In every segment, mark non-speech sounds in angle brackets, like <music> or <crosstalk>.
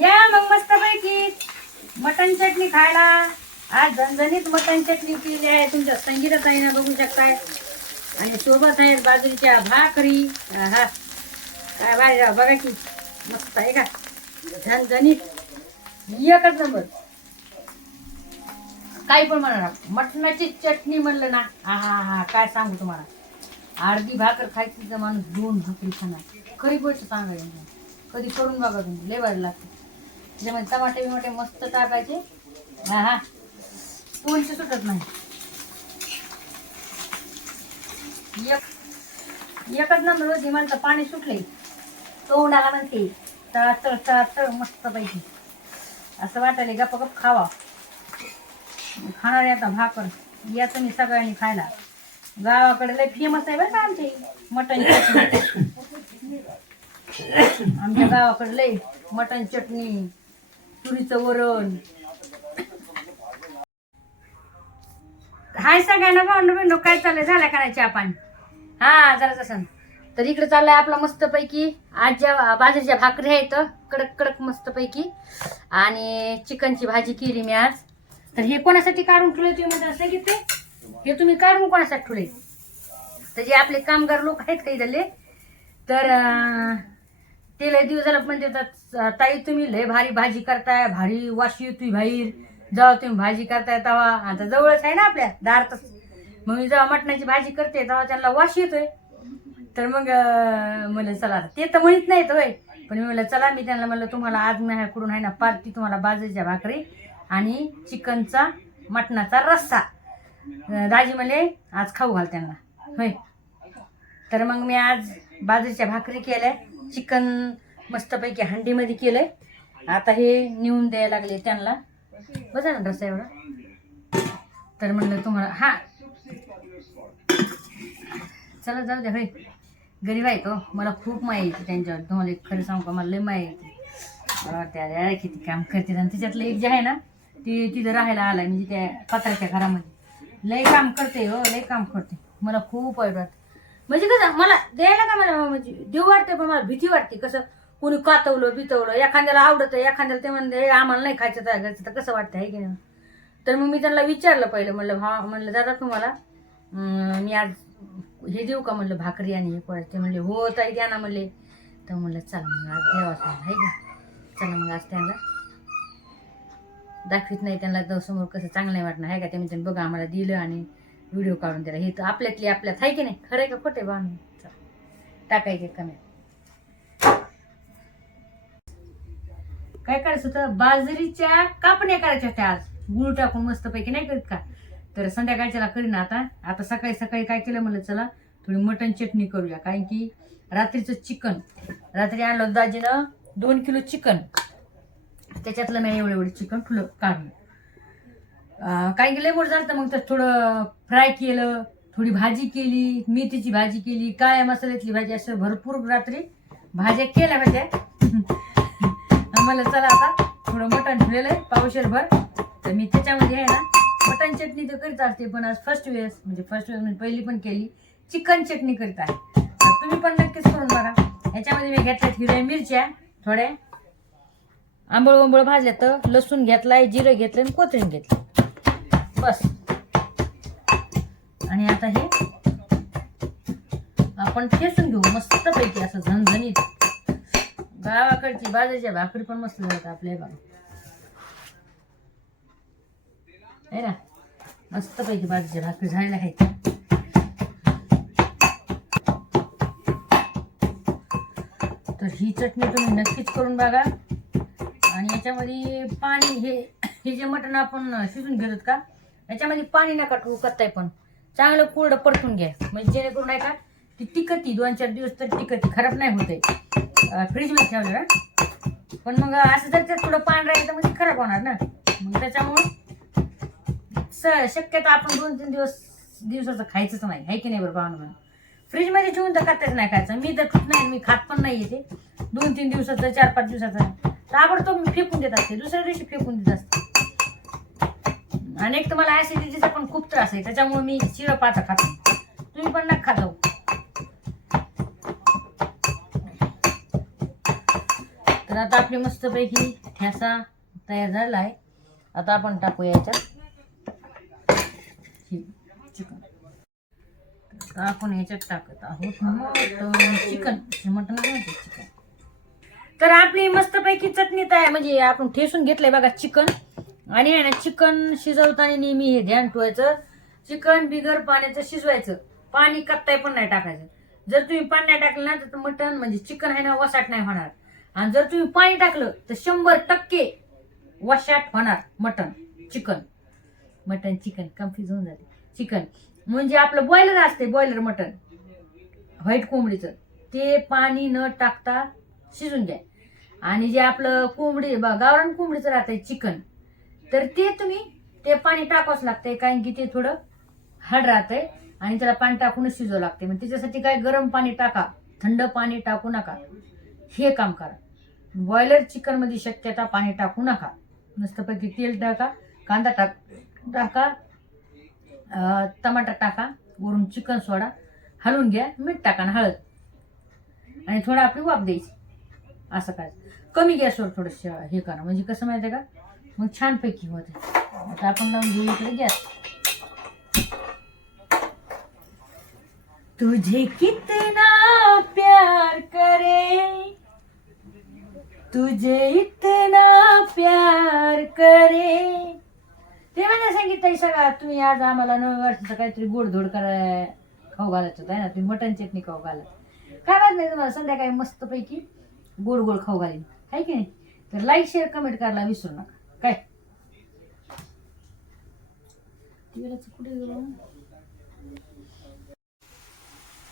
या मग मस्त पैकी मटन चटणी खायला. आज झणझणीत मटन चटणी केली आहे. तुमच्या संगीतच आहे ना बघू शकताय. आणि सोबत आहेत बाजरीच्या भाकरी. हा काय बाय बघा की. मस्त आहे का? झणझणीत एकच नंबर. काही पण म्हणा मटणाची चटणी म्हणलं ना. हा हा हा काय सांगू तुम्हाला. अर्धी भाकर खायची तर माणूस दोन भाकरी खाणार. खरी गोष्ट सांगायची कधी करून बघा तुम्ही. लय भारी लागते. त्याच्यामध्ये म्हणजे टमाटे बिमाटे मस्त टाकायचे हा हा. तोंडचे सुटत नाही. एक एकच नंबर होती म्हणतं पाणी सुटले. तोंडाला म्हणते तळ तळ तळ तळ मस्त पैकी. असं वाटायला गप्प गप खावा. खाणार आता भाकर. या तुम्ही सगळ्यांनी खायला. गावाकडे लय फेमस आहे बरं का आमची. मटण चटणी. आमच्या गावाकडे लय मटण चटणी. तुरीचं वरण. हाय सगळ्यांना भांडू बिंडू काय चाललंय? झाल्या करायची आपण हा जरा तसं. तर इकडे चाललंय आपला मस्त पैकी आज ज्या बाजरीच्या भाकरी आहेत कडक कडक मस्त पैकी आणि चिकनची भाजी केली मी आज. तर हे कोणासाठी काढून ठेवले तुम्ही म्हणजे असं की ते? हे तुम्ही काढून कोणासाठी ठेवले तर जे आपले कामगार लोक आहेत काही झाले तर ते लय दिवस झालं पण देतात. ताई तुम्ही लय भारी भाजी करताय भारी वाशी येतोय बाहेर. जेव्हा तुम्ही भाजी करताय तेव्हा. आता जवळच आहे ना आपल्या दारातच मग मी जेव्हा मटणाची भाजी करते तेव्हा त्यांना वाश येतोय. तर मग म्हणलं चला ते तर म्हणत नाहीत होय. पण मी म्हणलं चला मी त्यांना म्हणलं तुम्हाला आज माझ्याकडून आहे ना पार्टी तुम्हाला बाजरीच्या भाकरी आणि चिकनचा मटणाचा रस्सा. दाजी म्हणले आज खाऊ घाल त्यांना. होय. तर मग मी आज बाजरीच्या भाकरी केल्या. चिकन मस्तपैकी हंडीमध्ये केलंय. आता हे नेऊन द्यायला लागले त्यांना. बघा ना रस्सा एवढा. तर म्हणलं तुम्हाला हा. चला जाऊ द्या भाई गरीब आहे तो हो. मला खूप माया येते त्यांच्यावर. तुम्हाला एक खरं सांगू का? मला लय माया येते मला वाटते किती काम करते आणि त्याच्यातलं एक जे आहे ना ती तिथं राहायला आलाय. म्हणजे त्या पत्राच्या घरामध्ये. लय काम करते हो लय काम करते. मला खूप वाईट वाटतं. म्हणजे कसं मला द्यायला का मला म्हणजे देऊ वाटते पण मला भीती वाटते. कसं कोणी कातवलं बितवलं एखाद्याला आवडतं एखाद्याला ते म्हणलं "हे आम्हाला नाही खायचं तर घरचं तर कसं वाटतं आहे की नाही? तर मग मी त्यांना विचारलं पहिलं म्हणलं हा म्हणलं दादा तुम्हाला मी आज हे देऊ का? म्हणलं भाकरी आणि हे पोळ्या ते म्हणले हो ताई द्या ना म्हणले. तर म्हणलं चला मग आज देवाच आहे का चला मग आज त्यांना दाखवित नाही त्यांना समोर कसं चांगलं नाही वाटणार आहे का? ते म्हणते बघा आम्हाला दिलं आणि व्हिडिओ काढून दिला. हे तर आपल्यातली आपल्यात आहे की नाही? खरं आहे का खोटे बा टाकायचे कमी काय करायचं होतं? बाजरीच्या कापण्या करायच्या होत्या आज. गुळ टाकून मस्तपैकी नाही करीत का? तर संध्याकाळच्याला करीन आता. आता सकाळी सकाळी काय केलं म्हणलं चला थोडी मटण चटणी करूया. कारण की रात्रीचं चिकन. रात्री आणलं दाजीनं दोन किलो चिकन. त्याच्यातलं मी एवढं एवढं चिकन फुलं काढलं अं, काही लय मोठं झालं मग तर थोडं फ्राय केलं थोडी भाजी केली मेथीची भाजी केली काय मसाल्यातली भाजी असं भरपूर रात्री भाज्या केल्या भाज्या <laughs> मला चला आता थोडं मटण ठेवलेलं पावशेरभर. तर मी त्याच्यामध्ये आहे ना मटण चटणी तर करीत असते पण आज फर्स्ट वेळेस म्हणजे फर्स्ट वेळेस म्हणजे पहिली पण केली चिकन चटणी करीत आहे. तर तुम्ही पण नक्कीच करून बघा. याच्यामध्ये मी घेतल्यात हिरव्या मिरच्या थोड्या आंबळ वंबळ भाजल्या तर लसूण घेतलाय जिरं घेतलं आणि कोथिंबीर घेतलं. बस. आणि आता हे आपण ठेसून घेऊ मस्त पैकी असं झणझणीत. गावाकडची बाजरीच्या भाकरी पण मस्त झालं आपल्या बाबा आहे ना? मस्त पैकी बाजूच्या भाकरी झालेल्या आहेत. तर ही चटणी तुम्ही नक्कीच करून बघा. आणि याच्यामध्ये पाणी हे हे जे मटण आपण शिजून घेतात का? याच्यामध्ये पाणी नका टाकू करताय पण. चांगलं कोरडं परतून घ्या. म्हणजे जेणेकरून आहे का ती टिकती दोन चार दिवस तर टिकती खराब नाही होते. फ्रीजमध्ये ठेवलं पण मग असं जर त्यात थोडं पाणी राहिलं तर मग ते खराब होणार ना. मग त्याच्यामुळं स शक्यतो आपण दोन तीन दिवस दिवसाचं खायचंच नाही. आहे की नाही बरं भावना फ्रीजमध्ये ठेवून तर खाताच नाही खायचं. मी तर नाही मी खात पण नाही येते दोन तीन दिवसाचं चार पाच दिवसाचं. ताबडतोब मी फेकून देत असते. दुसऱ्या दिवशी फेकून देत असते. आणि एक तर मला ऍसिडिटीचा पण खूप त्रास आहे त्याच्यामुळे मी शिरं पाचा खातो. तुम्ही पण नका खातो तर आता आपली मस्तपैकी ठ्यासा तयार झाला आहे आता आपण टाकूया याच्यात. चिकन. आपण याच्यात टाकत आहोत मटन चिकन. हे मटन चिकन. तर आपली मस्तपैकी चटणी तयार म्हणजे आपण ठेसून घेतलंय बघा चिकन. आणि आहे ना चिकन शिजवताना नेहमी हे ध्यान ठेवायचं. चिकन बिगर पाण्याचं शिजवायचं. पाणी कत्ताय पण नाही टाकायचं. जर तुम्ही पाणी नाही टाकलं ना तर मटन म्हणजे चिकन आहे ना वसाट नाही होणार. आणि जर तुम्ही पाणी टाकलं तर शंभर टक्के वशाट होणार mutton chicken. Mutton chicken confuse होऊन जाते. चिकन. म्हणजे आपलं बॉयलर असते बॉयलर मटन व्हाईट कोंबडीचं. ते पाणी न टाकता शिजून द्या आणि जे आपलं कोंबडी गावरान कोंबडीचं राहतंय चिकन. तर ते तुम्ही ते पाणी टाकावंच लागतंय कारण की ते थोडं हार्ड राहतंय आणि त्याला पाणी टाकूनच शिजवावं लागते मग त्याच्यासाठी काय गरम पाणी टाका थंड पाणी टाकू नका. हे काम करा. बॉयलर चिकनमध्ये शक्यता पाणी टाकू नका. मस्तपैकी तेल टाका कांदा टाक टाका टमाटा टाका वरून चिकन सोडा हलवून घ्या मीठ टाका ना हळद. आणि थोडं आपली वाफ द्यायची. असं काय कमी गॅसवर थोडंसं हे करा. म्हणजे कसं माहिती आहे का? मग छानपैकी होते. आता आपण लावून घेऊ इकडे गॅस. तुझे कितना प्यार करे? तुझे इतना प्यार करे? ते म्हणजे सांगितलं सगळं तुम्ही आज आम्हाला नव्या वर्षाचं काहीतरी गोडधोड कराय खाऊ घालायचं होतं आहे ना? तुम्ही मटन चटणी खाऊ घालायचं काय माहीत नाही तुम्हाला संध्याकाळी मस्तपैकी गोड गोड खाऊ घालीन. आहे की नाही? तर लाईक शेअर कमेंट करायला विसरू नका. काय?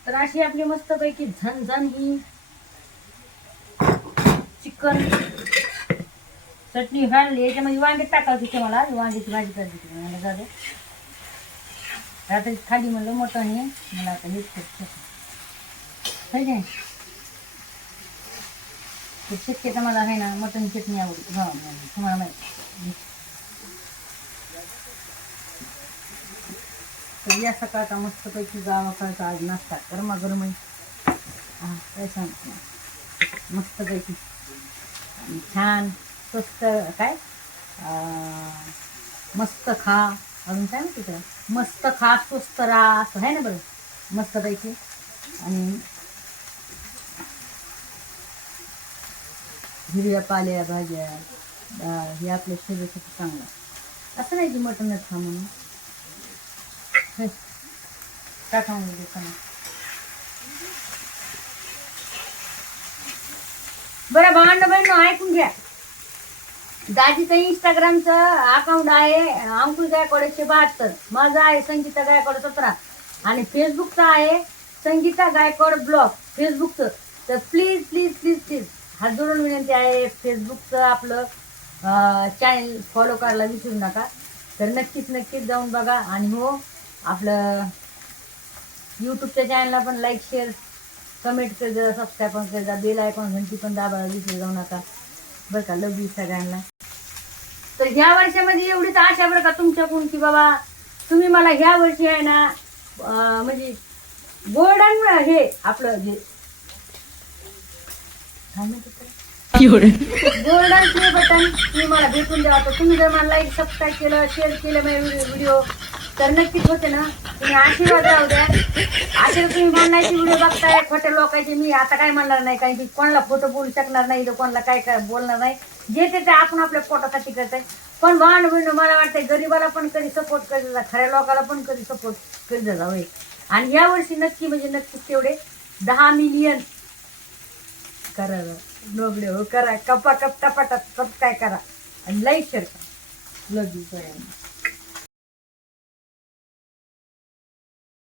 तर अशी आपली मस्तपैकी झणझण ही चिकन चटणी घालली. याच्यामध्ये वांगे टाकायची होती मला. वांग्याची भाजी करायची होती. मला झालं रात्री खाली म्हणलं मटण हे मला आता. है की नाही तर शक्यता मला आहे ना मटण चटणी आवडते. हा म्हणजे तुम्हाला माहिती तर या सकाळचा मस्तपैकी गावाकडचा आज नाश्ता गरमा गरम हा काय सांग मस्तपैकी. छान स्वस्त काय? अं, मस्त खा. अजून काय म्हणते त्याला? मस्त खा स्वस्त राहा असं आहे ना बरं? मस्तपैकी. आणि हिरव्या पाल्या भाज्या डाळ हे आपल्या शरीरासाठी चांगलं असं नाही की मटणच खा म्हणून. टाका म्हणजे बरं भांड बहिण ऐकून घ्या. दाजीचं इंस्टाग्रामचं अकाउंट आहे अंकुश गायकवाडचे बहात्तर. माझं आहे संगीता गायकवाड सतरा. आणि फेसबुकचं आहे संगीता गायकवाड ब्लॉग फेसबुकचं तर प्लीज प्लीज प्लीज प्लीज हात जोडून विनंती आहे फेसबुकचं आपलं चॅनल फॉलो करायला विसरू नका. तर नक्कीच नक्कीच जाऊन बघा. आणि हो आपलं यूट्यूबच्या चॅनलला पण लाईक शेअर कमेंट कर जा सबस्क्राईब पण कर जा बेल आयकॉन घंटी पण दाबायला विसरू जाऊ नका. बरं का? लव यू सगळ्यांना. तर ह्या वर्षामध्ये एवढीच आशा बरं का तुमच्याकडून की बाबा तुम्ही मला ह्या वर्षी आहे ना म्हणजे गोल्डन हे आपलं जे काय म्हणतात गोल्डन प्ले बटन तुम्ही मला भेटून द्या तर तुम्ही जर मला लाईक सबस्क्राईब केलं शेअर केलं माझे व्हिडिओ तर नक्कीच होते ना. तुम्ही आशीर्वाद राहू द्या. असे तुम्ही म्हणण्याची व्हिडिओ बघताय खोट्या लोकांचे. मी आता काय म्हणणार नाही कारण की कोणाला फोटो बोलू शकणार नाही तर कोणाला काय काय बोलणार नाही. जे ते आपण आपल्या पोटासाठी करत आहे पण भांड बहिण मला वाटतंय गरीबाला पण कधी सपोर्ट करत जा खऱ्या लोकाला पण कधी सपोर्ट करत जा आणि यावर्षी नक्की म्हणजे नक्कीच तेवढे दहा मिलियन करायला नोबडे हो करा कपा कप टपाटा सब काय करा. आणि लाईक शेअर करा लव यू सगळ्यांना.